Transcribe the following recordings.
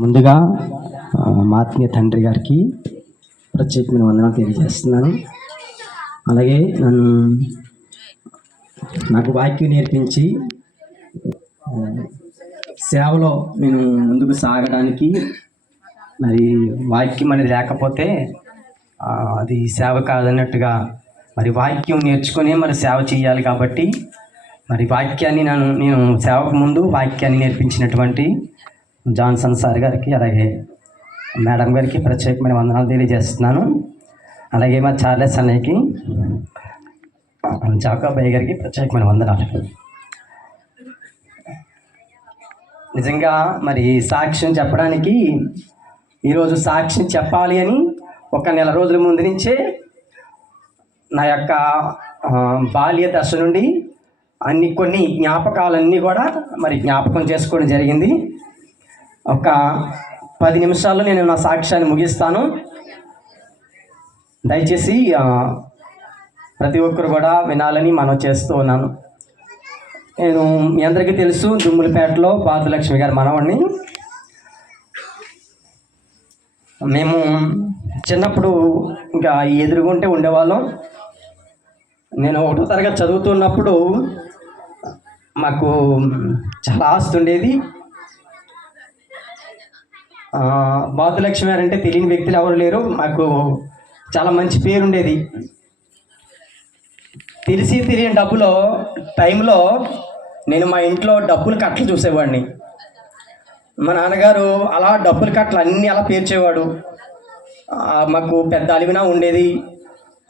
ముందుగా మా ఆత్మీయ తండ్రి గారికి ప్రత్యేకమైన వందనాలు తెలియజేస్తున్నాను. అలాగే నాకు వాక్యం నేర్పించి సేవలో నేను ముందుకు సాగడానికి మరి వాక్యం అనేది లేకపోతే అది సేవ కాదన్నట్టుగా మరి వాక్యం నేర్చుకొని మరి సేవ చేయాలి. కాబట్టి మరి వాక్యాన్ని నేను సేవకు ముందు వాక్యాన్ని నేర్పించినటువంటి జాన్సన్ సార్ గారికి అలాగే మేడం గారికి ప్రత్యేకమైన వందనాలు తెలియజేస్తున్నాను. అలాగే మా చార్లెస్ అన్నయ్యకి జాకాబాయ్ గారికి ప్రత్యేకమైన వందనాలు. నిజంగా మరి సాక్ష్యం చెప్పడానికి ఈరోజు సాక్ష్యం చెప్పాలి అని ఒక నెల రోజుల ముందు నుంచే నా యొక్క బాల్య దశ నుండి కొన్ని జ్ఞాపకాలన్నీ కూడా మరి జ్ఞాపకం చేసుకోవడం జరిగింది. ఒక 10 నిమిషాల్లో నేను నా సాక్ష్యాన్ని ముగిస్తాను. దయచేసి ప్రతి ఒక్కరు కూడా వినాలని మనం చేస్తూ ఉన్నాను. నేను మీ అందరికీ తెలుసు, దుమ్ములపేటలో భారతలక్ష్మి గారి మనవడిని. మేము చిన్నప్పుడు ఇంకా ఎదురుగుంటే ఉండేవాళ్ళం. నేను 1వ తరగతి చదువుతున్నప్పుడు మాకు చాలా ఆస్తి ఉండేది. భారతలక్ష్మి గారు అంటే తెలియని వ్యక్తులు ఎవరు లేరు. మాకు చాలా మంచి పేరు ఉండేది. తెలియని డబ్బులో టైంలో నేను మా ఇంట్లో డబ్బులు కట్టలు చూసేవాడిని. మా నాన్నగారు అలా డబ్బులు కట్టలు అన్నీ అలా పేర్చేవాడు. మాకు పెద్ద అలివినా ఉండేది.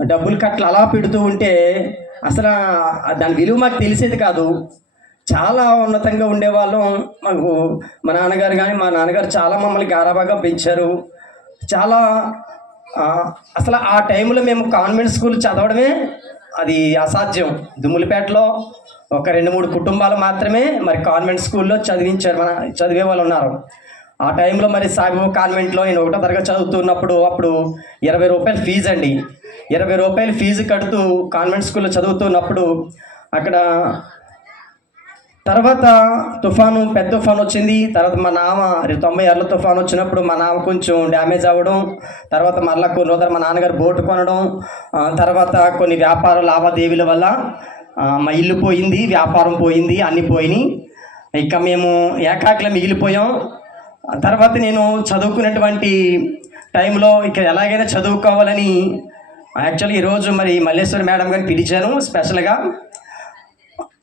డబ్బులు కట్టలు అలా పెడుతూ ఉంటే అసలు దాని విలువ మాకు తెలిసేది కాదు. చాలా ఉన్నతంగా ఉండేవాళ్ళం. మాకు మా నాన్నగారు చాలా మమ్మల్ని గారాబాగా పెంచారు. చాలా అసలు ఆ టైంలో మేము కాన్వెంట్ స్కూల్ చదవడమే అది అసాధ్యం. దుమ్ములపేటలో ఒక 2-3 కుటుంబాలు మాత్రమే మరి కాన్వెంట్ స్కూల్లో చదివే వాళ్ళు ఉన్నారు. ఆ టైంలో మరి సాయిబాబా కాన్వెంట్లో నేను 1వ తరగతి చదువుతున్నప్పుడు అప్పుడు 20 రూపాయలు ఫీజు అండి. 20 రూపాయలు ఫీజు కడుతూ కాన్వెంట్ స్కూల్లో చదువుతున్నప్పుడు అక్కడ తర్వాత పెద్ద తుఫాను వచ్చింది. తర్వాత మా నాన్న 96లో తుఫాను వచ్చినప్పుడు మా నాన్న కొంచెం డ్యామేజ్ అవ్వడం, తర్వాత మళ్ళీ కొన్ని రోజులు మా నాన్నగారు బోటు కొనడం, తర్వాత కొన్ని వ్యాపార లావాదేవీల వల్ల మా ఇల్లు పోయింది, వ్యాపారం పోయింది, అన్నీ పోయినాయి. ఇక మేము ఏకాకిలా మిగిలిపోయాం. తర్వాత నేను చదువుకునేటువంటి టైంలో ఇక ఎలాగైనా చదువుకోవాలని యాక్చువల్లీ ఈరోజు మరి మల్లేశ్వరి మేడం గారిని పిలిచాను స్పెషల్గా.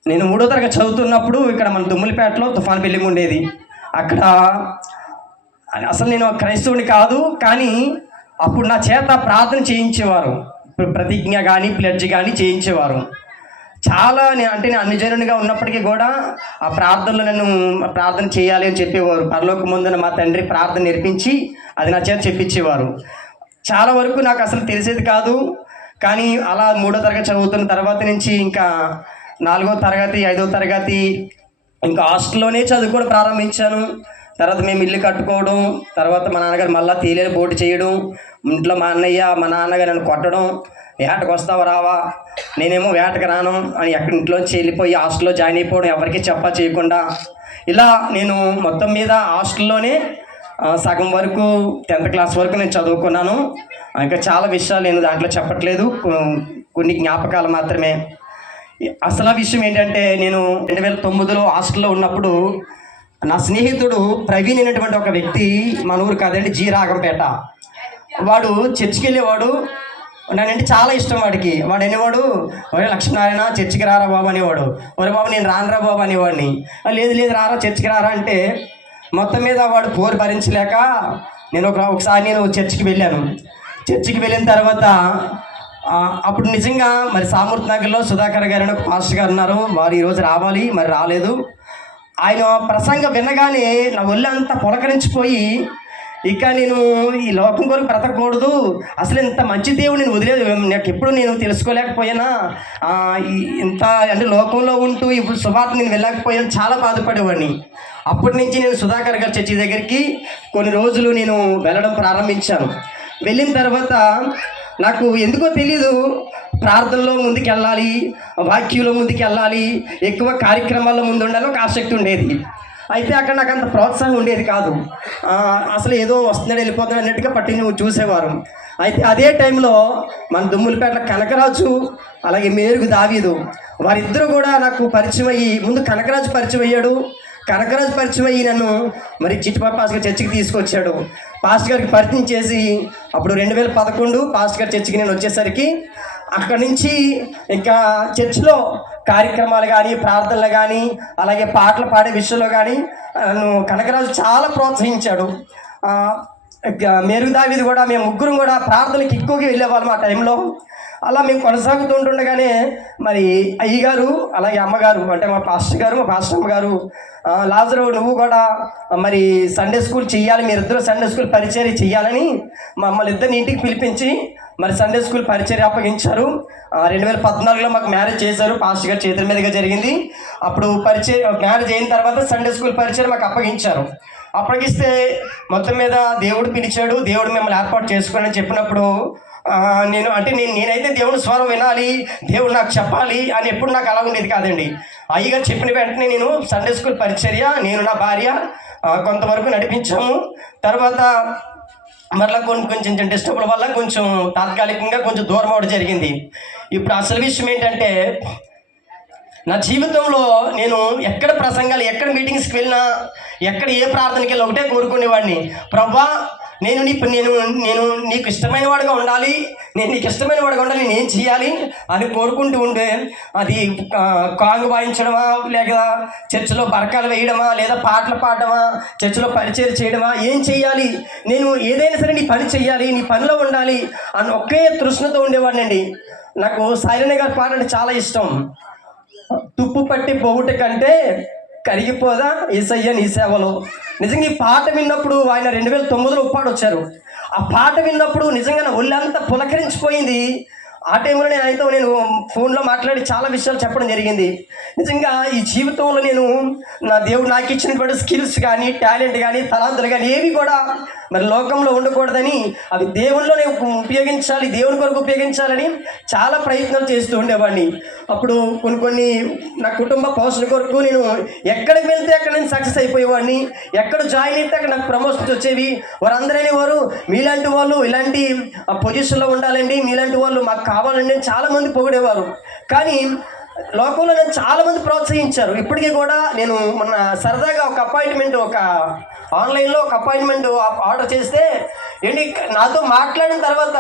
నేను 3వ తరగతి చదువుతున్నప్పుడు ఇక్కడ మన దుమ్ములపేటలో తుఫాన్ బిల్డింగ్ ఉండేది. అక్కడ అసలు నేను క్రైస్తవుని కాదు, కానీ అప్పుడు నా చేత ప్రార్థన చేయించేవారు. ప్రతిజ్ఞ కానీ ప్లెడ్జ్ కానీ చేయించేవారు. చాలా నేను అన్యజనునిగా ఉన్నప్పటికీ కూడా ఆ ప్రార్థనలో నన్ను ప్రార్థన చేయాలి అని చెప్పేవారు. పరలోక ముందున మా తండ్రి ప్రార్థన నేర్పించి అది నా చేత చెప్పించేవారు. చాలా వరకు నాకు అసలు తెలిసేది కాదు. కానీ అలా 3వ తరగతి చదువుతున్న తర్వాత నుంచి ఇంకా 4వ తరగతి 5వ తరగతి ఇంకా హాస్టల్లోనే చదువుకోవడం ప్రారంభించాను. తర్వాత మేము ఇల్లు కట్టుకోవడం, తర్వాత మా నాన్నగారు మళ్ళీ తేలిన బోటు చేయడం, ఇంట్లో మా అన్నయ్య మా నాన్నగారు నన్ను కొట్టడం, వేటకు వస్తావా రావా, నేనేమో వేటకు రాను అని ఇంట్లోంచి వెళ్ళిపోయి హాస్టల్లో జాయిన్ అయిపోవడం, ఎవరికి చేయకుండా. ఇలా నేను మొత్తం మీద హాస్టల్లోనే సగం వరకు 10th క్లాస్ వరకు నేను చదువుకున్నాను. ఇంకా చాలా విషయాలు నేను దాంట్లో చెప్పట్లేదు, కొన్ని జ్ఞాపకాలు మాత్రమే. అసలు విషయం ఏంటంటే, నేను 2009లో హాస్టల్లో ఉన్నప్పుడు నా స్నేహితుడు ప్రవీణ్ అనేటువంటి ఒక వ్యక్తి, మన ఊరు కాదండి, జీ రాగంపేట, వాడు చర్చికి వెళ్ళేవాడు. నేనంటే చాలా ఇష్టం వాడికి. వాడు అనేవాడు, ఒరే లక్ష్మీనారాయణ చర్చికి రారా బాబు అనేవాడు. ఒరే బాబు నేను రానురా బాబు అనేవాడిని. లేదు రారా చర్చికి రారా అంటే మొత్తం మీద వాడు పోరు భరించలేక ఒకసారి నేను చర్చికి వెళ్ళాను. చర్చికి వెళ్ళిన తర్వాత అప్పుడు నిజంగా మరి సామూర్తి నగర్లో సుధాకర్ గారు అని ఒక పాస్టర్ గారు ఉన్నారు. వారు ఈరోజు రావాలి, మరి రాలేదు. ఆయన ప్రసంగం వినగానే నా ఒళ్ళంతా పులకరించిపోయి, ఇక నేను ఈ లోకం కొరకు బ్రతకూడదు, అసలు ఇంత మంచి దేవుడు నేను వదిలేదు, నాకు ఎప్పుడు నేను తెలుసుకోలేకపోయినా, ఇంత లోకంలో ఉంటూ ఇప్పుడు సువార్త నేను వెళ్ళకపోయాను, చాలా బాధపడేవాడిని. అప్పటి నుంచి నేను సుధాకర్ గారి చర్చి దగ్గరికి కొన్ని రోజులు నేను వెళ్ళడం ప్రారంభించాను. వెళ్ళిన తర్వాత నాకు ఎందుకో తెలీదు, ప్రార్థనలో ముందుకు వెళ్ళాలి, వాక్యంలో ముందుకు వెళ్ళాలి, ఎక్కువ కార్యక్రమాల్లో ముందు ఉండాలి ఒక ఆసక్తి ఉండేది. అయితే అక్కడ నాకు అంత ప్రోత్సాహం ఉండేది కాదు. అసలు ఏదో వస్తున్నాడు వెళ్ళిపోతున్నాడు అన్నట్టుగా చూసేవారు. అయితే అదే టైంలో మన దుమ్ములపేట కనకరాజు అలాగే మేరుగు దావీదు వారిద్దరూ కూడా నాకు పరిచయం అయ్యి, ముందు కనకరాజు పరిచయం అయ్యాడు. కనకరాజు పరిచయం అయ్యి నన్ను మరి చిట్టుపాప పాస్టర్ గారు చర్చికి తీసుకొచ్చాడు. పాస్టర్ గారికి పరిచయం చేసి అప్పుడు 2011 పాస్టర్ గారి చర్చికి నేను వచ్చేసరికి అక్కడి నుంచి ఇంకా చర్చిలో కార్యక్రమాలు కానీ ప్రార్థనలు కానీ అలాగే పాటలు పాడే విషయంలో కానీ నన్ను కనకరాజు చాలా ప్రోత్సహించాడు. మేరుగు దావీదు కూడా మేము ముగ్గురం కూడా ప్రార్థనకి ఎక్కువగా వెళ్ళేవాళ్ళం ఆ టైంలో. అలా మేము కొనసాగుతుండగానే మరి అయ్యగారు అలాగే అమ్మగారు అంటే మా పాస్టర్ గారు మా పాస్టర్ అమ్మగారు, లాజరు నువ్వు కూడా మరి సండే స్కూల్ చెయ్యాలి, మీరిద్దరూ సండే స్కూల్ పరిచర్య చెయ్యాలని మమ్మల్ని ఇద్దరిని ఇంటికి పిలిపించి మరి సండే స్కూల్ పరిచర్య అప్పగించారు. 2014లో మాకు మ్యారేజ్ చేశారు, పాస్టర్ గారి చేతుల మీదుగా జరిగింది. అప్పుడు మ్యారేజ్ అయిన తర్వాత సండే స్కూల్ పరిచర్య మాకు అప్పగించారు. అప్పగిస్తే మొత్తం మీద దేవుడు పిలిచాడు, దేవుడు మిమ్మల్ని ఏర్పాటు చేసుకోవాలని చెప్పినప్పుడు నేనైతే దేవుని స్వరం వినాలి, దేవుడు నాకు చెప్పాలి అని ఎప్పుడు నాకు అలా ఉండేది కాదండి. అయ్యగారు చెప్పిన వెంటనే నేను సండే స్కూల్ పరిచర్య నేను నా భార్య కొంతవరకు నడిపించాము. తర్వాత మరలా కొంచెం డిస్టర్బుల వల్ల కొంచెం తాత్కాలికంగా కొంచెం దూరం అవడం జరిగింది. ఇప్పుడు అసలు విషయం ఏంటంటే, నా జీవితంలో నేను ఎక్కడ ప్రసంగాలు, ఎక్కడ మీటింగ్స్కి వెళ్ళినా, ఎక్కడ ఏ ప్రార్థనకి వెళ్ళి ఒకటే కోరుకునేవాడిని, ప్రభా నేను నీకు ఇష్టమైన వాడుగా ఉండాలి, నీకు ఇష్టమైన వాడుగా ఉండాలి, నేను ఏం చేయాలి అని కోరుకుంటూ ఉండే. అది కాంగు వాయించడమా, లేక చర్చిలో బరకాలు వేయడమా, లేదా పాటలు పాడడమా, చర్చిలో పరిచయం చేయడమా, ఏం చేయాలి, నేను ఏదైనా సరే నీ పని చెయ్యాలి, నీ పనిలో ఉండాలి అని ఒకే తృష్ణతో ఉండేవాడినండి. నాకు సాయిరణ గారి పాట అంటే చాలా ఇష్టం. తుప్పు పట్టి పోగుట కంటే కరిగిపోదా యేసయ్య నీ సేవలో. నిజంగా ఈ పాట విన్నప్పుడు ఆయన 2009లో వచ్చారు. ఆ పాట విన్నప్పుడు నిజంగా నా ఒళ్ళంతా పులకరించిపోయింది. ఆ టైంలో నేను ఫోన్లో మాట్లాడి చాలా విషయాలు చెప్పడం జరిగింది. నిజంగా ఈ జీవితంలో నా దేవుడు నాకు ఇచ్చినటువంటి స్కిల్స్ కానీ, టాలెంట్ కానీ, తలాంతులు కానీ ఏవి కూడా మరి లోకంలో ఉండకూడదని, అవి దేవునిలోనే ఉపయోగించాలి, దేవుని కొరకు ఉపయోగించాలని చాలా ప్రయత్నాలు చేస్తూ ఉండేవాడిని. అప్పుడు కొన్ని నా కుటుంబ పోషణ కొరకు నేను ఎక్కడికి వెళ్తే అక్కడ నేను సక్సెస్ అయిపోయేవాడిని, ఎక్కడ జాయిన్ అయితే అక్కడ నాకు ప్రమోషన్స్ వచ్చేవి. వారందరూ అనేవారు, మీలాంటి వాళ్ళు ఇలాంటి పొజిషన్లో ఉండాలండి, మీలాంటి వాళ్ళు మాకు కావాలండి అని చాలామంది పొగిడేవారు. కానీ లోకంలో నన్ను చాలామంది ప్రోత్సహించారు. ఇప్పటికీ కూడా నేను మొన్న సరదాగా ఒక ఆన్లైన్లో ఒక అపాయింట్మెంట్ ఆర్డర్ చేస్తే నాతో మాట్లాడిన తర్వాత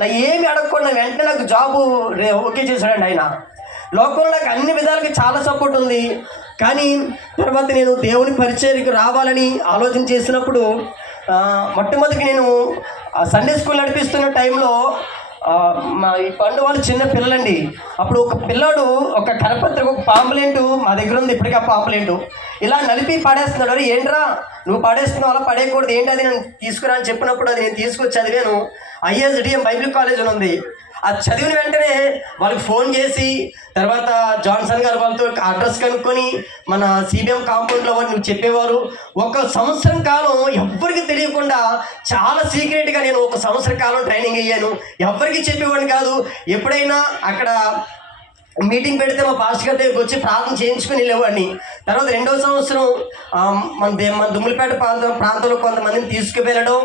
నా ఏమి అడగకుండా వెంటనే నాకు జాబు ఓకే చేశాడండి ఆయన. లోకంలో నాకు అన్ని విధాలుగా చాలా సపోర్ట్ ఉంది. కానీ తర్వాత నేను దేవుని పరిచర్యకు రావాలని ఆలోచన చేసినప్పుడు మొట్టమొదటి నేను సండే స్కూల్ నడిపిస్తున్న టైంలో మా ఈ పండు వాళ్ళు చిన్న పిల్లలండి. అప్పుడు ఒక పిల్లాడు ఒక కరపత్రిక, ఒక పాంప్లెంట్ మా దగ్గర ఉంది ఇప్పటికీ. ఆ పాంప్లెంట్ ఇలా నలిపి పాడేస్తున్నాడు. అరే ఏంట్రా నువ్వు పాడేస్తున్నావు, అలా పడేయకూడదు, ఏంటి అది నేను తీసుకురా అని చెప్పినప్పుడు అది నేను తీసుకొచ్చి చదివాను. ISDM బైబిల్ కాలేజ్ అని ఉంది. అది చదివిన వెంటనే వాళ్ళకి ఫోన్ చేసి తర్వాత జాన్సన్ గారు వాళ్ళతో అడ్రస్ కనుక్కొని మన CBM కాంపౌండ్లో వాళ్ళు నువ్వు చెప్పేవారు. 1 సంవత్సరం కాలం ఎవ్వరికి తెలియకుండా చాలా సీక్రెట్గా నేను 1 సంవత్సర కాలం ట్రైనింగ్ అయ్యాను. ఎవ్వరికి చెప్పేవాడిని కాదు. ఎప్పుడైనా అక్కడ మీటింగ్ పెడితే మా పాస్టర్ గారి దగ్గరికి వచ్చి ప్రార్థన చేయించుకుని వెళ్ళేవాడిని. తర్వాత 2వ సంవత్సరం మన దుమ్ములపేట ప్రాంతంలో కొంతమందిని తీసుకువెళ్ళడం,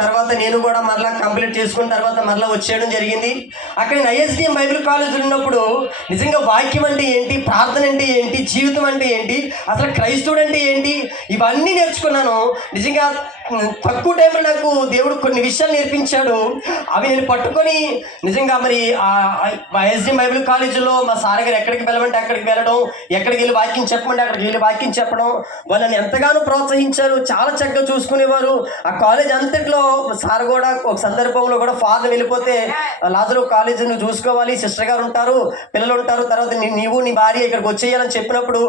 తర్వాత నేను కూడా మరలా కంప్లీట్ చేసుకున్న తర్వాత మరలా వచ్చేయడం జరిగింది. అక్కడ నేను ISDM బైబిల్ కాలేజ్ ఉన్నప్పుడు నిజంగా వాక్యం అంటే ఏంటి, ప్రార్థన అంటే ఏంటి, జీవితం అంటే ఏంటి, అసలు క్రైస్తవుడు అంటే ఏంటి, ఇవన్నీ నేర్చుకున్నాను. నిజంగా తక్కువ టైంలో నాకు దేవుడు కొన్ని విషయాలు నేర్పించాడు. అవి నేను పట్టుకొని నిజంగా మరి ISDM బైబిల్ కాలేజీలో మా సార్ గారు ఎక్కడికి వెళ్ళమంటే అక్కడికి వెళ్ళడం, ఎక్కడికి వెళ్ళి వాక్యం చెప్పమంటే అక్కడికి వెళ్ళి వాక్యం చెప్పడం, వాళ్ళని ఎంతగానో ప్రోత్సహించారు, చాలా చక్కగా చూసుకునేవారు. ఆ కాలేజ్ అంతట్లో సార్ కూడా ఒక సందర్భంలో కూడా ఫాదర్ వెళ్ళిపోతే, లాజరు కాలేజ్ నువ్వు చూసుకోవాలి, సిస్టర్ గారు ఉంటారు, పిల్లలు ఉంటారు, తర్వాత నీవు నీ భార్య ఇక్కడికి వచ్చేయాలని చెప్పినప్పుడు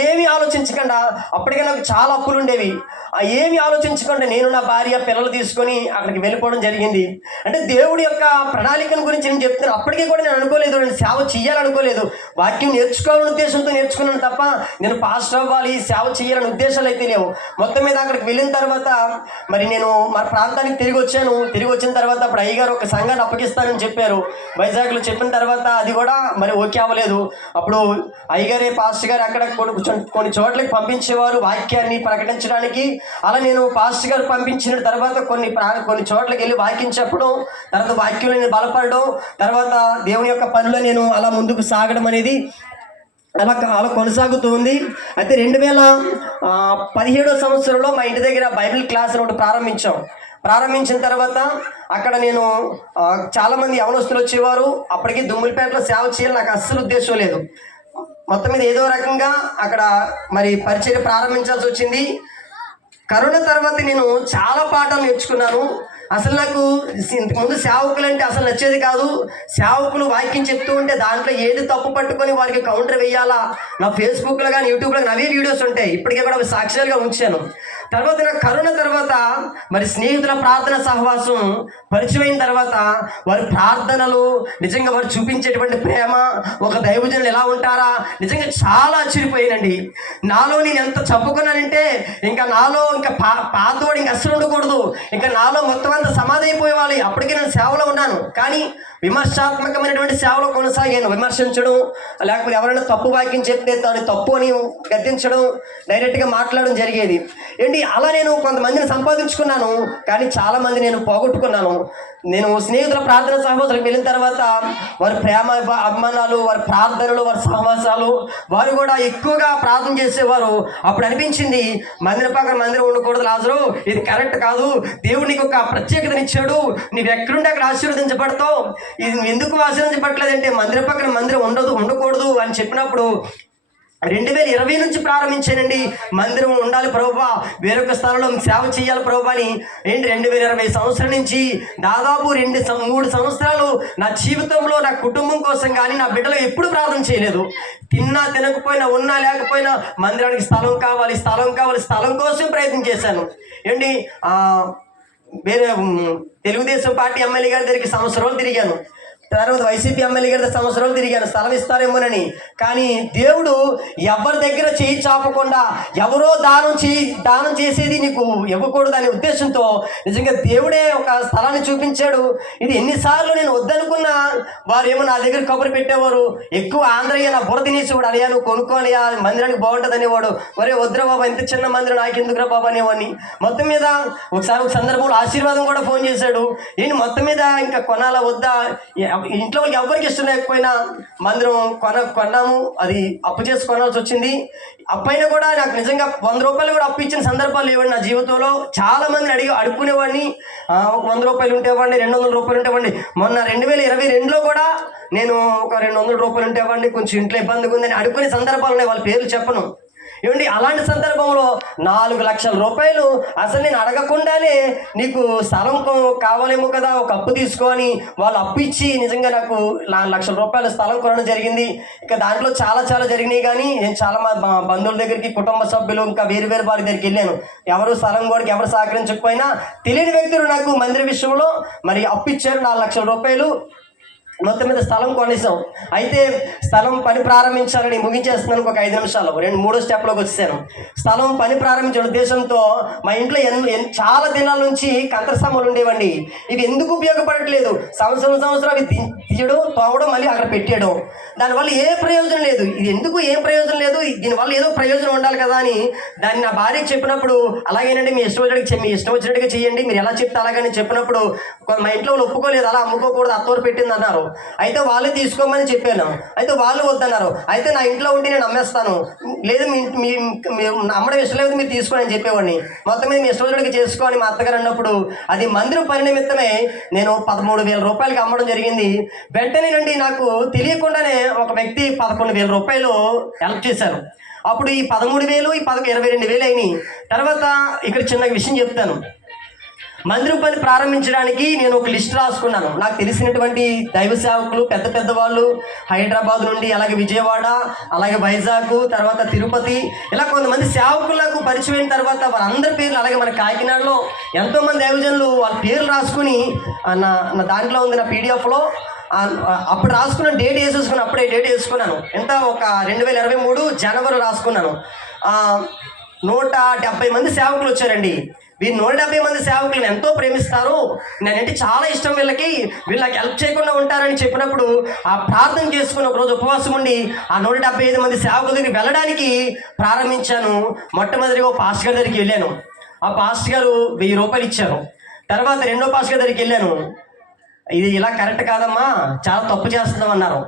ఏమి ఆలోచించకుండా, అప్పటికే నాకు చాలా అప్పులు ఉండేవి, ఏమి ఆలోచించకుండా పట్టించుకుంటే నేను నా భార్య పిల్లలు తీసుకొని అక్కడికి వెళ్ళిపోవడం జరిగింది. అంటే దేవుడి యొక్క ప్రణాళికను గురించి నేను చెప్తున్నాను. అప్పటికీ కూడా నేను అనుకోలేదు, నేను సేవ చేయాలనుకోలేదు. వాక్యం నేర్చుకోవాలనే ఉద్దేశంతో నేర్చుకున్నాను తప్ప నేను పాస్టర్ అవ్వాలి, సేవ చేయాలనే ఉద్దేశాలు అయితే లేవు. మొత్తం మీద అక్కడికి వెళ్ళిన తర్వాత మరి నేను మా ప్రాంతానికి తిరిగి వచ్చాను. తిరిగి వచ్చిన తర్వాత అప్పుడు అయ్యగారు ఒక సంఘాన్ని అప్పగిస్తానని చెప్పారు. వైజాగ్లో చెప్పిన తర్వాత అది కూడా మరి ఓకే అవ్వలేదు. అప్పుడు అయ్యగారే పాస్టర్ గారు అక్కడ కొన్ని చోట్లకి పంపించేవారు వాక్యాన్ని ప్రకటించడానికి. అలా నేను పాస్టర్ గారు పంపించిన తర్వాత కొన్ని చోట్లకి వెళ్ళి వాక్యం చెప్పడం, తర్వాత వాక్యంలో నేను బలపడడం, తర్వాత దేవుని యొక్క పనిలో నేను అలా ముందుకు సాగడం అనేది అలా కొనసాగుతూ ఉంది. అయితే 2017 సంవత్సరంలో మా ఇంటి దగ్గర బైబిల్ క్లాస్ ఒకటి ప్రారంభించిన తర్వాత అక్కడ నేను చాలామంది యవనస్తులు వచ్చేవారు. అప్పటికి దుమ్ములపేటలో సేవ చేయాలి నాకు అస్సలు ఉద్దేశం లేదు. మొత్తం మీద ఏదో రకంగా అక్కడ మరి పరిచయం ప్రారంభించాల్సి వచ్చింది. కరోనా తర్వాత నేను చాలా పాఠాలు నేర్చుకున్నాను. అసలు నాకు ఇంతకుముందు సేవకులు అంటే అసలు నచ్చేది కాదు. సేవకులు వాక్యం చెప్తూ ఉంటే దాంట్లో ఏది తప్పు పట్టుకొని వారికి కౌంటర్ వేయాలా, నా ఫేస్బుక్లో కానీ యూట్యూబ్లో కానీ అవే వీడియోస్ ఉంటాయి. ఇప్పటికే కూడా సాక్ష్యాలుగా ఉంచాను. తర్వాత నాకు కరోనా తర్వాత మరి స్నేహితుల ప్రార్థన సహవాసం పరిచయం అయిన తర్వాత వారి ప్రార్థనలు నిజంగా వారు చూపించేటువంటి ప్రేమ, ఒక దైవజనులు ఎలా ఉంటారా, నిజంగా చాలా ఆశ్చర్యపోయానండి. నాలో నేను ఎంత చంపుకున్నానంటే ఇంకా నాలో ఇంకా పాతోడు ఇంకా అస్సలు ఉండకూడదు, ఇంకా నాలో మొత్తం అంతా సమాధి అయిపోయేవాలి. అప్పటికే నేను సేవలో ఉన్నాను, కానీ విమర్శాత్మకమైనటువంటి సేవలో కొనసాగాను. విమర్శించడం, లేకపోతే ఎవరైనా తప్పు వాక్యం చెప్తే దాన్ని తప్పు అని గద్దించడం, డైరెక్ట్గా మాట్లాడడం జరిగేది. ఏంటి అలా నేను కొంతమందిని సంపాదించుకున్నాను, కానీ చాలామంది నేను పోగొట్టుకున్నాను. నేను స్నేహితుల ప్రార్థన సహవాసాలకు వెళ్ళిన తర్వాత వారి ప్రేమ అభిమానాలు, వారి ప్రార్థనలు, వారి సహవాసాలు, వారు కూడా ఎక్కువగా ప్రార్థన చేసేవారు. అప్పుడు అనిపించింది మందిరం పక్కన మందిరం ఉండకూడదు లాజరు, ఇది కరెక్ట్ కాదు, దేవుడు నీకు ఒక ప్రత్యేకతనిచ్చాడు, నీవు ఎక్కడుంటే అక్కడ ఆశీర్వదించబడతావు, ఇది ఎందుకు ఆశీర్వదించబడలేదంటే మందిరం పక్కన మందిరం ఉండకూడదు అని చెప్పినప్పుడు 2020 నుంచి ప్రారంభించానండి. మందిరం ఉండాలి ప్రభువా, వేరొక స్థలంలో సేవ చేయాలి ప్రభువా అని. 2020 సంవత్సరం నుంచి దాదాపు 3 సంవత్సరాలు నా జీవితంలో నా కుటుంబం కోసం కానీ నా బిడ్డలు ఎప్పుడు ప్రార్థన చేయలేదు. తిన్నా తినకపోయినా, ఉన్నా లేకపోయినా మందిరానికి స్థలం కోసం ప్రయత్నం చేశాను. వేరే తెలుగుదేశం పార్టీ ఎమ్మెల్యే గారి దగ్గరికి సంవత్సరాలు తిరిగాను. తర్వాత వైసీపీ ఎమ్మెల్యే గారి సంవత్సరాలు తిరిగాను స్థలం ఇస్తారేమోనని. కానీ దేవుడు ఎవరి దగ్గర చేయి చాపకుండా, ఎవరో దానం చేసేది నీకు ఇవ్వకూడదు అనే ఉద్దేశంతో నిజంగా దేవుడే ఒక స్థలాన్ని చూపించాడు. ఇది ఎన్నిసార్లు నేను వద్దనుకున్నా వారు ఏమో నా దగ్గర కబురు పెట్టేవారు. ఎక్కువ ఆంధ్రయ్య నా బుర్ర తినేసేవాడు, అయ్యా నువ్వు కొనుక్కోనియా మందిరానికి బాగుంటుంది అనేవాడు. మరే వద్దురా బాబా, ఇంత చిన్న మందిరం నాకు ఎందుకురా బాబా అనేవాడిని. మొత్తం మీద ఒకసారి ఒక సందర్భంలో ఆశీర్వాదం కూడా ఫోన్ చేశాడు. మొత్తం మీద ఇంకా కొనాలా వద్దా, ఇంట్లో వాళ్ళకి ఎవరికి ఇష్టం లేకపోయినా మందిరం కొన్నాము. అది అప్పు చేసి కొనాల్సి వచ్చింది. అప్పైనా కూడా నాకు నిజంగా 100 రూపాయలు కూడా అప్పు ఇచ్చిన సందర్భాలు ఇవ్వండి నా జీవితంలో. చాలా మందిని అడుక్కునేవాడిని. ఒక 100 రూపాయలు ఉంటేవ్వండి, 200 రూపాయలు ఉంటేవ్వండి. మొన్న 2022లో కూడా నేను ఒక 200 రూపాయలు ఉంటేవ్వండి, కొంచెం ఇంట్లో ఇబ్బందిగా ఉందని అడుక్కునే సందర్భాలు ఉన్నాయి. వాళ్ళ పేర్లు చెప్పను. అలాంటి సందర్భంలో 4 లక్షల రూపాయలు అసలు నేను అడగకుండానే నీకు స్థలం కావాలేమో కదా, ఒక అప్పు తీసుకొని వాళ్ళు అప్పు ఇచ్చి నిజంగా నాకు 4 లక్షల రూపాయల స్థలం కొనడం జరిగింది. ఇక దాంట్లో చాలా జరిగినాయి. కానీ నేను చాలా మా బంధువుల దగ్గరికి, కుటుంబ సభ్యులు, ఇంకా వేరు వారి దగ్గరికి వెళ్ళాను. ఎవరు స్థలం కూడా ఎవరు సహకరించకపోయినా తెలియని వ్యక్తులు నాకు మందిర విషయంలో మరి అప్పు ఇచ్చారు 4 లక్షల రూపాయలు. మొత్తం మీద స్థలం కొనేసాం. అయితే స్థలం పని ప్రారంభించాలని ముగించేస్తున్నాను. ఒక 5 నిమిషాలు 3వ స్టెప్లోకి వచ్చేసాను. స్థలం పని ప్రారంభించే ఉద్దేశంతో మా ఇంట్లో చాలా దినాల నుంచి కంతరస్తంభాలు ఉండేవండి. ఇవి ఎందుకు ఉపయోగపడట్లేదు, సంవత్సరం అవి తీయడం, తోవడం, మళ్ళీ అక్కడ పెట్టేయడం. దానివల్ల ఏ ప్రయోజనం లేదు. ఇది ఎందుకు ఏం ప్రయోజనం లేదు, దీనివల్ల ఏదో ప్రయోజనం ఉండాలి కదా అని దాన్ని నా భార్యకి చెప్పినప్పుడు, అలాగేనండి మీ ఇష్టం వచ్చినట్టుగా చేయండి, మీరు ఎలా చెప్తే అలాగని చెప్పినప్పుడు మా ఇంట్లో వాళ్ళు ఒప్పుకోలేదు. అలా అమ్ముకోకూడదు, అత్తోరు పెట్టింది అన్నారు. అయితే వాళ్ళే తీసుకోమని చెప్పాను. అయితే వాళ్ళు వద్దన్నారు. అయితే నా ఇంట్లో ఉండి నేను అమ్మేస్తాను, లేదు మీ అమ్మడం ఇష్టం లేదు మీరు తీసుకోండి అని చెప్పేవాడిని. మొత్తం మీద మీ ఇష్టం చేసుకోని మా అత్తగారు అన్నప్పుడు అది మందిరం పని నిమిత్తమే నేను 13,000 రూపాయలకి అమ్మడం జరిగింది. వెంటనేనండి నాకు తెలియకుండానే ఒక వ్యక్తి 11,000 రూపాయలు హెల్ప్ చేశారు. అప్పుడు ఈ 13,000 ఈ 22,000 అయినాయి. తర్వాత ఇక్కడ చిన్న విషయం చెప్తాను. మందిరం పని ప్రారంభించడానికి నేను ఒక లిస్ట్ రాసుకున్నాను. నాకు తెలిసినటువంటి దైవ సేవకులు పెద్ద పెద్ద వాళ్ళు హైదరాబాద్ నుండి, అలాగే విజయవాడ, అలాగే వైజాగ్, తర్వాత తిరుపతి, ఇలా కొంతమంది సేవకులకు పరిచయం అయిన తర్వాత వాళ్ళందరి పేర్లు, అలాగే మన కాకినాడలో ఎంతోమంది దైవజనులు వాళ్ళ పేర్లు రాసుకుని నా నా దాంట్లో ఉంది, నా పీడిఎఫ్లో. అప్పుడు రాసుకున్న డేట్ వేసేసుకున్నాను. అప్పుడే డేట్ వేసుకున్నాను. ఎంత ఒక 2023 జనవరి రాసుకున్నాను. 170 మంది సేవకులు వచ్చారండి. వీళ్ళు 170 మంది సేవకులను ఎంతో ప్రేమిస్తారు, నేనంటే చాలా ఇష్టం వీళ్ళకి, వీళ్ళు నాకు హెల్ప్ చేయకుండా ఉంటారని చెప్పినప్పుడు ఆ ప్రార్థన చేసుకుని ఒకరోజు ఉపవాసం ఉండి ఆ 175 మంది సేవకుల దగ్గరికి వెళ్ళడానికి ప్రారంభించాను. మొట్టమొదటిగా ఒక పాస్టర్ గారి దగ్గరికి వెళ్ళాను. ఆ పాస్టర్ గారు 1000 రూపాయలు ఇచ్చారు. తర్వాత రెండో పాస్టర్ గారి దగ్గరికి వెళ్ళాను. ఇది ఇలా కరెక్ట్ కాదమ్మా, చాలా తప్పు చేస్తున్నాం అన్నారు.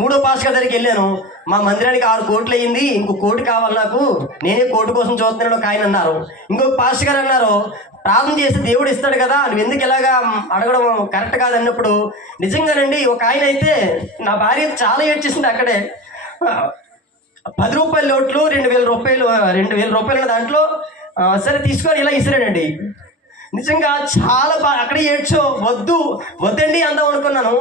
మూడో పాస్టర్ గారి దగ్గరికి వెళ్ళాను. మా మందిరానికి 6 కోట్లు అయ్యింది, ఇంకో 1 కోటి కావాలి నాకు, నేనే 1 కోటి కోసం చూస్తున్నాను ఒక ఆయన అన్నారు. ఇంకొక పాస్టర్ గారు అన్నారు, ప్రార్థన చేసి దేవుడు ఇస్తాడు కదా, నువ్వు ఎందుకు ఇలాగా అడగడం కరెక్ట్ కాదన్నప్పుడు, నిజంగానండి ఒక ఆయన అయితే నా భార్య చాలా ఏడ్చేసింది అక్కడే. 10 రూపాయల నోట్లు 2,000 రూపాయలు దాంట్లో సరే తీసుకొని ఇలా ఇసిరాడండి. నిజంగా చాలా అక్కడే ఏడ్చో వద్దండి అందాం అనుకున్నాను.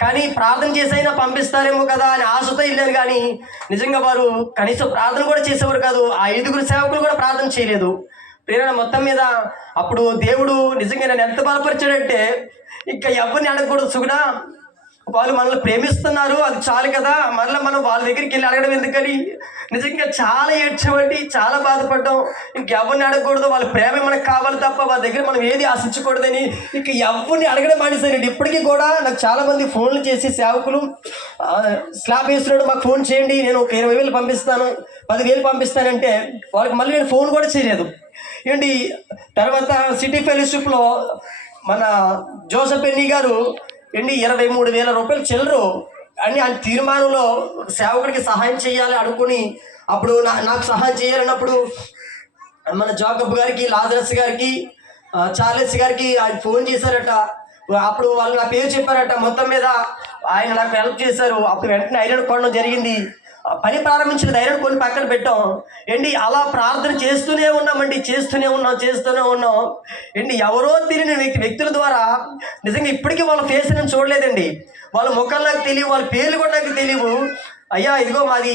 కానీ ప్రార్థన చేసైనా పంపిస్తారేమో కదా అని ఆశతో వెళ్ళాను. కానీ నిజంగా వారు కనీసం ప్రార్థన కూడా చేసేవారు కాదు. ఆ 5 సేవకులు కూడా ప్రార్థన చేయలేదు. ప్రేరణ మొత్తం మీద అప్పుడు దేవుడు నిజంగా నన్ను ఎంత బలపరిచాడంటే, ఇంకా ఎవరిని అడగకూడదు సుగుణ, వాళ్ళు మనల్ని ప్రేమిస్తున్నారు, అది చాలు కదా, మళ్ళీ మనం వాళ్ళ దగ్గరికి వెళ్ళి అడగడం ఎందుకని నిజంగా చాలా ఏడ్చామండి, చాలా బాధపడ్డాం. ఇంకెవరిని అడగకూడదు, వాళ్ళ ప్రేమ మనకు కావాలి తప్ప వాళ్ళ దగ్గర మనం ఏది ఆశించకూడదని ఇంక ఎవరిని అడగడం మానేసానండి. ఇప్పటికీ కూడా నాకు చాలామంది ఫోన్లు చేసి సేవకులు స్లాబ్ వేస్తున్నాడు, మాకు ఫోన్ చేయండి, నేను ఒక 20,000 పంపిస్తాను, 10,000 పంపిస్తానంటే వాళ్ళకి మళ్ళీ నేను ఫోన్ కూడా చేయలేదు ఏంటి. తర్వాత సిటీ ఫెలోషిప్లో మన జోసెఫ్ ఎన్ని గారు 23,000 రూపాయలు చిల్లరు అని ఆయన తీర్మానంలో సేవకుడికి సహాయం చేయాలి అనుకుని, అప్పుడు నాకు సహాయం చేయాలన్నప్పుడు మన జాకబ్ గారికి, లాజరస్ గారికి, చార్లెస్ గారికి ఆయన ఫోన్ చేశారట. అప్పుడు వాళ్ళు నా పేరు చెప్పారట. మొత్తం మీద ఆయన నాకు హెల్ప్ చేశారు. అప్పుడు వెంటనే ఐరన్ కొనడం జరిగింది. పని ప్రారంభించిన ఐరన్ కొని పక్కన పెట్టాం అలా ప్రార్థన చేస్తూనే ఉన్నాం ఎవరో తెలియని వ్యక్తుల ద్వారా నిజంగా ఇప్పటికీ వాళ్ళ ఫేస్ నేను చూడలేదండి. వాళ్ళ ముఖాలు నాకు తెలియవు, వాళ్ళ పేర్లు కూడా నాకు తెలియవు. అయ్యా ఇదిగో మాది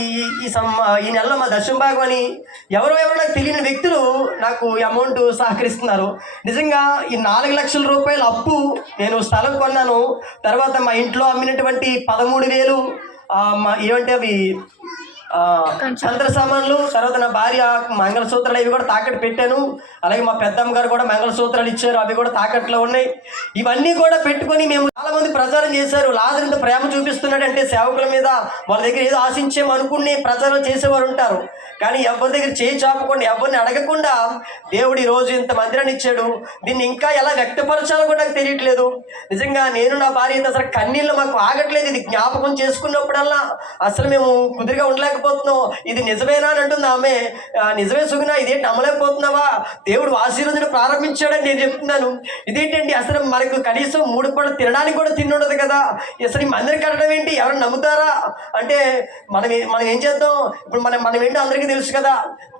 ఈ నెలలో మా దశమ భాగం అని ఎవరో నాకు తెలియని వ్యక్తులు నాకు అమౌంట్ సహకరిస్తున్నారు. నిజంగా ఈ 4 లక్షల రూపాయల అప్పు, నేను స్థలం కొన్నాను. తర్వాత మా ఇంట్లో అమ్మినటువంటి 13,000 ఏమంటే అవి సంతర సామాన్లు, తర్వాత నా భార్య మంగళసూత్రాలు ఇవి కూడా తాకట్టు పెట్టాను. అలాగే మా పెద్దమ్మ గారు కూడా మంగళసూత్రాలు ఇచ్చారు, అవి కూడా తాకట్లో ఉన్నాయి. ఇవన్నీ కూడా పెట్టుకొని మేము చాలా మంది ప్రచారం చేశారు. లాజరు ఇంత ప్రేమ చూపిస్తున్నాడు అంటే సేవకుల మీద, వాళ్ళ దగ్గర ఏదో ఆశించేమో అనుకుని ప్రచారం చేసేవారు ఉంటారు. కానీ ఎవరి దగ్గర చేయి చాపకుండా, ఎవరిని అడగకుండా దేవుడు ఈరోజు ఇంత మందిరాన్ని ఇచ్చాడు. దీన్ని ఇంకా ఎలా వ్యక్తపరచాలో కూడా నాకు తెలియట్లేదు. నిజంగా నేను నా భార్య అసలు కన్నీళ్ళు మాకు ఆగట్లేదు. ఇది జ్ఞాపకం చేసుకున్నప్పుడల్లా అసలు మేము కుదిరిగా ఉండలేకపోతున్నాం. ఇది నిజమేనా అని అంటుంది ఆమె. నిజమే సుగుణ, ఇదేంటి నమ్మలేకపోతున్నావా, దేవుడు ఆశీర్వదం ప్రారంభించాడని నేను చెప్తున్నాను. ఇదేంటండి అసలు మనకు కనీసం 3 పూటలు తినడానికి కూడా తిండుండదు కదా, అసలు ఈ మందిరం కట్టడం ఏంటి, ఎవరు నమ్ముతారా అంటే మనం ఏం చేద్దాం. ఇప్పుడు మనం ఏంటో అందరికీ తెలుసు కదా,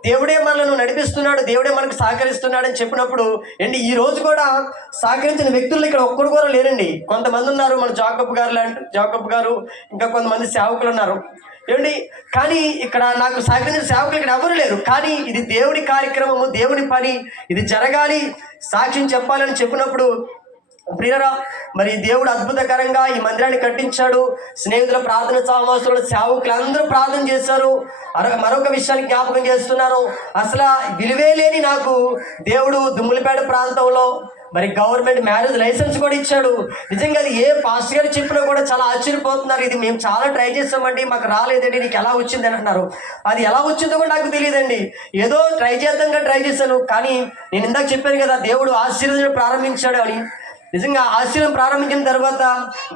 దేవుడే మనల్ని నడిపిస్తున్నాడు, దేవుడే మనకు సహకరిస్తున్నాడు అని చెప్పినప్పుడు ఈ రోజు కూడా సహకరించిన వ్యక్తులు ఇక్కడ ఒక్కరు కూడా లేరండి. కొంతమంది ఉన్నారు, మన జాకబ్ గారు ఇంకా కొంతమంది సేవకులు ఉన్నారు కానీ ఇక్కడ నాకు సహకరించిన సేవకులు ఇక్కడ ఎవరు లేరు. కానీ ఇది దేవుడి కార్యక్రమము, దేవుడి పని, ఇది జరగాలి, సాక్ష్యం చెప్పాలని చెప్పినప్పుడు ప్రియరా మరి దేవుడు అద్భుతకరంగా ఈ మందిరాన్ని కట్టించాడు. స్నేహితుల ప్రార్థన సమావేశంలో సేవకులు అందరూ ప్రార్థన చేశారు. మరొక విషయాన్ని జ్ఞాపకం చేస్తున్నాను. అసలు విలువే లేని నాకు దేవుడు దుమ్ములపేట ప్రాంతంలో మరి గవర్నమెంట్ మ్యారేజ్ లైసెన్స్ కూడా ఇచ్చాడు. నిజంగా అది ఏ పాస్టర్ గారు చెప్పినా కూడా చాలా ఆశ్చర్యపోతున్నారు. ఇది మేము చాలా ట్రై చేస్తామండి, మాకు రాలేదండి, నీకు ఎలా వచ్చింది అని అంటున్నారు. అది ఎలా వచ్చిందో కూడా నాకు తెలియదండి. ఏదో ట్రై చేశాను. కానీ నేను ఇందాక చెప్పాను కదా, దేవుడు ఆశీర్వాదం ప్రారంభించాడు అని. నిజంగా ఆశీర్వాదం ప్రారంభించిన తర్వాత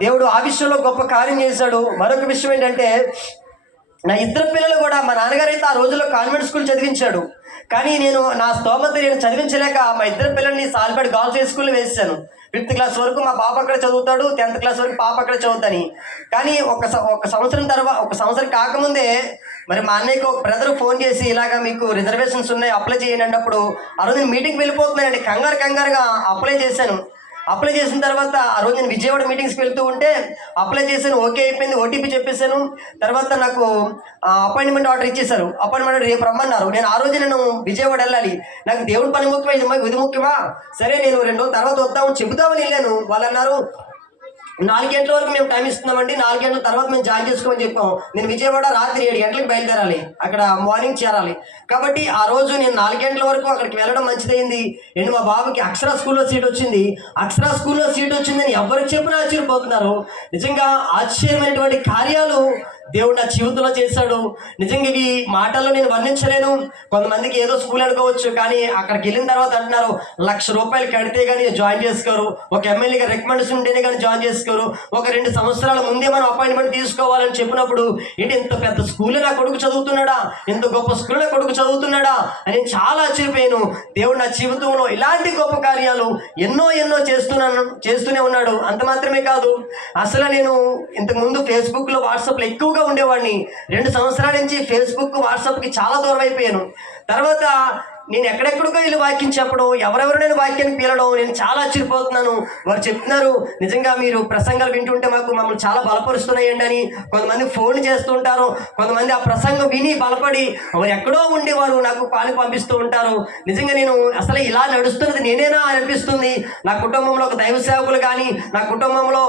దేవుడు ఆ విషయంలో గొప్ప కార్యం చేశాడు. మరొక విషయం ఏంటంటే, నా 2 పిల్లలు కూడా మా నాన్నగారు అయితే ఆ రోజుల్లో కాన్వెంట్ స్కూల్ చదివించాడు. కానీ నేను నా స్తోమత నేను చదివించలేక మా ఇద్దరు పిల్లల్ని సాల్పేట గర్ల్స్ హై స్కూల్లో వేసాను. 5th క్లాస్ వరకు మా పాప అక్కడ చదువుతాడు, 10th క్లాస్ వరకు పాప అక్కడ చదువుతాని. కానీ ఒక సంవత్సరం తర్వాత, ఒక సంవత్సరం కాకముందే మరి మా అన్నయ్యకి ఒక బ్రదర్ ఫోన్ చేసి ఇలాగా మీకు రిజర్వేషన్స్ ఉన్నాయి, అప్లై చేయండి అన్నప్పుడు ఆ రోజు నేను మీటింగ్కి వెళ్ళిపోతున్నానండి. కంగారుగా అప్లై చేశాను. అప్లై చేసిన తర్వాత ఆ రోజు నేను విజయవాడ మీటింగ్స్కి వెళ్తూ ఉంటే అప్లై చేశాను, ఓకే అయిపోయింది, ఓటీపీ చెప్పేశాను. తర్వాత నాకు అపాయింట్మెంట్ ఆర్డర్ ఇచ్చేశారు. అపాయింట్మెంట్ రేపు రమ్మన్నారు. నేను ఆ రోజు నేను విజయవాడ వెళ్ళాలి. నాకు దేవుడి పని ముఖ్యమా, ఇది ముఖ్యమా? సరే నేను 2 రోజుల తర్వాత వద్దామని చెబుతామని వెళ్ళాను. వాళ్ళు అన్నారు 4 గంటల వరకు మేము టైం ఇస్తున్నామండి, 4 గంటల తర్వాత మేము జాయిన్ చేసుకోమని చెప్పాం. నేను విజయవాడ రాత్రి 7 గంటలకు బయలుదేరాలి, అక్కడ మార్నింగ్ చేరాలి. కాబట్టి ఆ రోజు నేను 4 గంటల వరకు అక్కడికి వెళ్ళడం మంచిదైంది. అండ్ మా బాబుకి అక్షర స్కూల్లో సీట్ వచ్చింది. అక్షర స్కూల్లో సీట్ వచ్చిందని ఎవరికి చెప్పినా ఆశ్చర్యపోతున్నారు. నిజంగా ఆశ్చర్యమైనటువంటి కార్యాలు దేవుడు నా జీవితంలో చేశాడు. నిజంగా ఇవి మాటల్లో నేను వర్ణించలేను. కొంతమందికి ఏదో స్కూల్ అనుకోవచ్చు, కానీ అక్కడికి వెళ్ళిన తర్వాత అంటున్నారు 1,00,000 రూపాయలు కడితే కానీ జాయిన్ చేసుకోరు, ఒక ఎమ్మెల్యేగా రికమెండేషన్ ఉంటేనే కానీ జాయిన్ చేసుకోరు, ఒక 2 సంవత్సరాల ముందే మనం అపాయింట్మెంట్ తీసుకోవాలని చెప్పినప్పుడు ఏంటి ఇంత పెద్ద స్కూల్లో నా కొడుకు చదువుతున్నాడా, ఇంత గొప్ప స్కూల్లో నా కొడుకు చదువుతున్నాడా అని చాలా ఆశ్చర్యపోయాను. దేవుడు నా జీవితంలో ఇలాంటి గొప్ప కార్యాలు ఎన్నో చేస్తూనే ఉన్నాడు. అంత మాత్రమే కాదు, అసలు నేను ఇంతకుముందు ఫేస్బుక్లో వాట్సాప్లో ఎక్కువగా ఉండేవాడిని. 2 సంవత్సరాల నుంచి ఫేస్బుక్ వాట్సాప్కి చాలా దూరం అయిపోయాను. తర్వాత నేను ఎక్కడెక్కడికో వెళ్ళి వాక్యం చెప్పడం, ఎవరెవరు నేను వాక్యాన్ని పీలడం, నేను చాలా ఆశ్చర్యపోతున్నాను. వారు చెప్తున్నారు నిజంగా మీరు ప్రసంగాలు వింటుంటే మమ్మల్ని చాలా బలపరుస్తున్నాయండి అని. కొంతమంది ఫోన్ చేస్తుంటారు, కొంతమంది ఆ ప్రసంగం విని బలపడి వారు ఎక్కడో ఉండి వారు నాకు కాని పంపిస్తూ ఉంటారు. నిజంగా నేను అసలు ఇలా నడుస్తున్నది నేనేనా అనిపిస్తుంది. నా కుటుంబంలో ఒక దైవ సేవకులు కానీ, నా కుటుంబంలో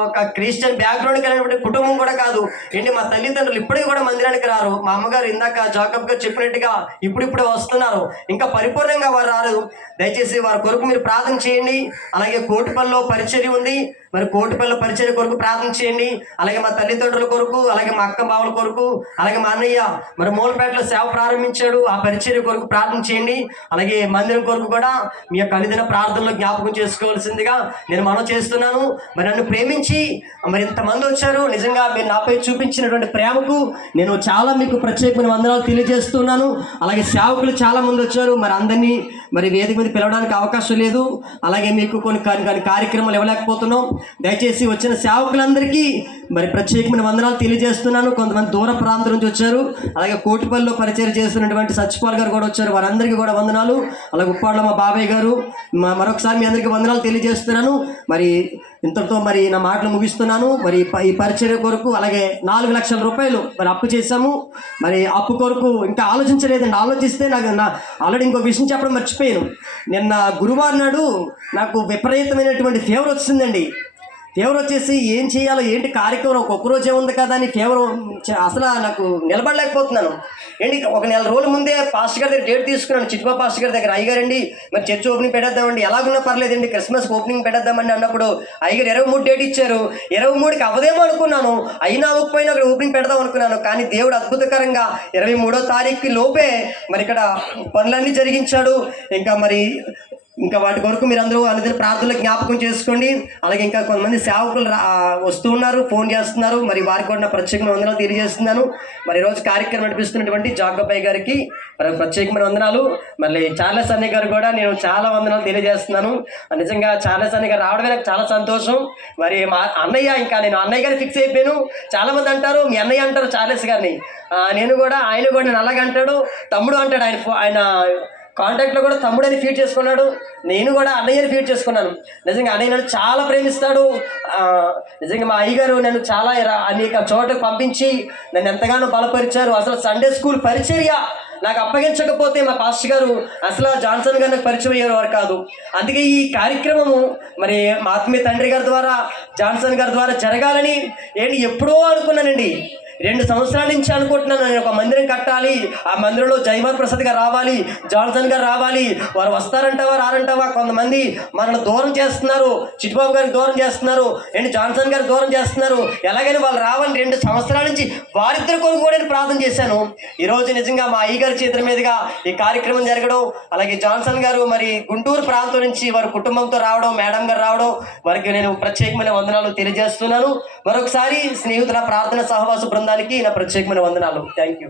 ఒక క్రిస్టియన్ బ్యాక్గ్రౌండ్ కలిగినటువంటి కుటుంబం కూడా కాదు. ఏంటి మా తల్లిదండ్రులు ఇప్పటికీ కూడా మందిరానికి రారు. మా అమ్మగారు ఇందాక జాకబ్ గారు చెప్పినట్టుగా ఇప్పుడిప్పుడే వస్తున్నారు, ఇంకా పరిపూర్ణంగా వారు రారు. దయచేసి వారి కొరకు మీరు ప్రార్థన చేయండి. అలాగే కోటిపల్లిలో పరిచర్య ఉంది, మరి కోటిపల్లి పరిచర్య కొరకు ప్రార్థన చేయండి. అలాగే మా తల్లిదండ్రుల కొరకు, అలాగే మా అక్క బావుల కొరకు, అలాగే మా అన్నయ్య మరి మూలపేటలో సేవ ప్రారంభించాడు, ఆ పరిచర్య కొరకు ప్రార్థన చేయండి. అలాగే మందిరం కొరకు కూడా మీ యొక్క అనుదిన ప్రార్థనలో జ్ఞాపకం చేసుకోవాల్సిందిగా నేను మనవి చేస్తున్నాను. మరి నన్ను ప్రేమించి మరి ఇంతమంది వచ్చారు. నిజంగా మీరు నాపై చూపించినటువంటి ప్రేమకు నేను చాలా మీకు ప్రత్యేకమైన వందనాలు తెలియజేస్తున్నాను. అలాగే సేవకులు చాలా మంది వచ్చారు. మరి అందరినీ మరి వేదిక మీద పిలవడానికి అవకాశం లేదు. అలాగే మీకు కొన్ని కార్యక్రమాలు ఇవ్వలేకపోతున్నాం. దయచేసి వచ్చిన సేవకులందరికీ మరి ప్రత్యేకమైన వందనాలు తెలియజేస్తున్నాను. కొంతమంది దూర ప్రాంతం నుంచి వచ్చారు. అలాగే కోటిపల్లిలో పరిచయం చేస్తున్నటువంటి సత్యపాల్ గారు కూడా వచ్చారు, వారందరికీ కూడా వందనాలు. అలాగే ఉప్పాడలో మా బాబాయ్ గారు, మరొకసారి మీ అందరికీ వందనాలు తెలియజేస్తున్నాను. మరి ఇంతటితో మరి నా మాటలు ముగిస్తున్నాను. మరి ఈ పరిచర్య కొరకు అలాగే 4 లక్షల రూపాయలు మరి అప్పు చేశాము. మరి అప్పు కొరకు ఇంకా ఆలోచించలేదండి. ఆలోచిస్తే నాకు ఆల్రెడీ ఇంకో విషయం చెప్పడం మర్చిపోయాను. నిన్న గురువారం నాడు నాకు విపరీతమైనటువంటి ఫీవర్ వచ్చిందండి. ఫీవర్ వచ్చేసి ఏం చేయాలో ఏంటి కార్యక్రమం ఒక్కొక్క రోజే ఉంది కదా అని ఫీవర్ అసలు నాకు నిలబడలేకపోతున్నాను. ఏంటి ఒక 4 రోజుల ముందే పాస్టర్ గారి దగ్గర డేట్ తీసుకున్నాను, చిట్టుపా పాస్టర్ గారి దగ్గర. అయ్యగారండి మరి చర్చ్ ఓపెనింగ్ పెట్టేద్దామండి, ఎలాగున్నా పర్లేదండి, క్రిస్మస్ ఓపెనింగ్ పెట్టేద్దామండి అన్నప్పుడు అయ్యగారు 23 డేట్ ఇచ్చారు. 23కి అవ్వదేమో అనుకున్నాను, అయినా అవ్వకపోయినా అక్కడ ఓపెనింగ్ పెడదాం అనుకున్నాను. కానీ దేవుడు అద్భుతకరంగా 23వ తారీఖుకి లోపే మరి ఇక్కడ పనులన్నీ జరిగించాడు. ఇంకా వాటి కొరకు మీరు అందరూ అందరి ప్రార్థనలు జ్ఞాపకం చేసుకోండి. అలాగే ఇంకా కొంతమంది సేవకులు వస్తూ ఉన్నారు, ఫోన్ చేస్తున్నారు. మరి వారికి కూడా ప్రత్యేకమైన వందనాలు తెలియజేస్తున్నాను. మరి ఈరోజు కార్యక్రమం నడిపిస్తున్నటువంటి జాకబాయ్ గారికి ప్రత్యేకమైన వందనాలు. మళ్ళీ చార్లెస్ అన్నయ్య గారు కూడా నేను చాలా వందనాలు తెలియజేస్తున్నాను. నిజంగా చార్లెస్ అన్నయ్య గారు రావడమే నాకు చాలా సంతోషం. మరి మా అన్నయ్య, ఇంకా నేను అన్నయ్య గారిని ఫిక్స్ అయిపోయాను. చాలామంది అంటారు మీ అన్నయ్య అంటారు చార్లెస్ గారిని, ఆయన కూడా నేను అలాగే అంటాడు, తమ్ముడు అంటాడు. ఆయన కాంటాక్ట్లో కూడా తమ్ముడని ఫీడ్ చేసుకున్నాడు, నేను కూడా అన్నయ్యని ఫీడ్ చేసుకున్నాను. నిజంగా అన్నయ్య నన్ను చాలా ప్రేమిస్తాడు. నిజంగా మా అయ్యగారు నన్ను చాలా అనేక చోట్లకు పంపించి నన్ను ఎంతగానో బలపరిచారు. అసలు సండే స్కూల్ పరిచర్య నాకు అప్పగించకపోతే మా పాస్టర్ గారు అసలు జాన్సన్ గారు నాకు పరిచయం అయ్యేవారు కాదు. అందుకే ఈ కార్యక్రమము మరి మా ఆత్మీయ తండ్రి గారి ద్వారా, జాన్సన్ గారి ద్వారా జరగాలని ఎప్పుడో అనుకున్నానండి. 2 సంవత్సరాల నుంచి అనుకుంటున్నాను, నేను ఒక మందిరం కట్టాలి, ఆ మందిరంలో జైమార్ ప్రసాద్ గారు రావాలి, జాన్సన్ గారు రావాలి. వారు వస్తారంటావా రారంటావా? కొంతమంది మనల్ని దూరం చేస్తున్నారు, చిట్టుబాబు గారికి దూరం చేస్తున్నారు, జాన్సన్ గారికి దూరం చేస్తున్నారు. ఎలాగైనా వాళ్ళు రావాలని 2 సంవత్సరాల నుంచి వారిద్దరి కొరకు కూడా నేను ప్రార్థన చేశాను. ఈరోజు నిజంగా మా అయ్యగారి చేతుల మీదుగా ఈ కార్యక్రమం జరగడం, అలాగే జాన్సన్ గారు మరి గుంటూరు ప్రాంతం నుంచి వారి కుటుంబంతో రావడం, మేడం గారు రావడం, వారికి నేను ప్రత్యేకమైన వందనాలు తెలియజేస్తున్నాను. మరొకసారి స్నేహితుల ప్రార్థన సహవాస బృందానికి నా ప్రత్యేకమైన వందనాలు. Thank you.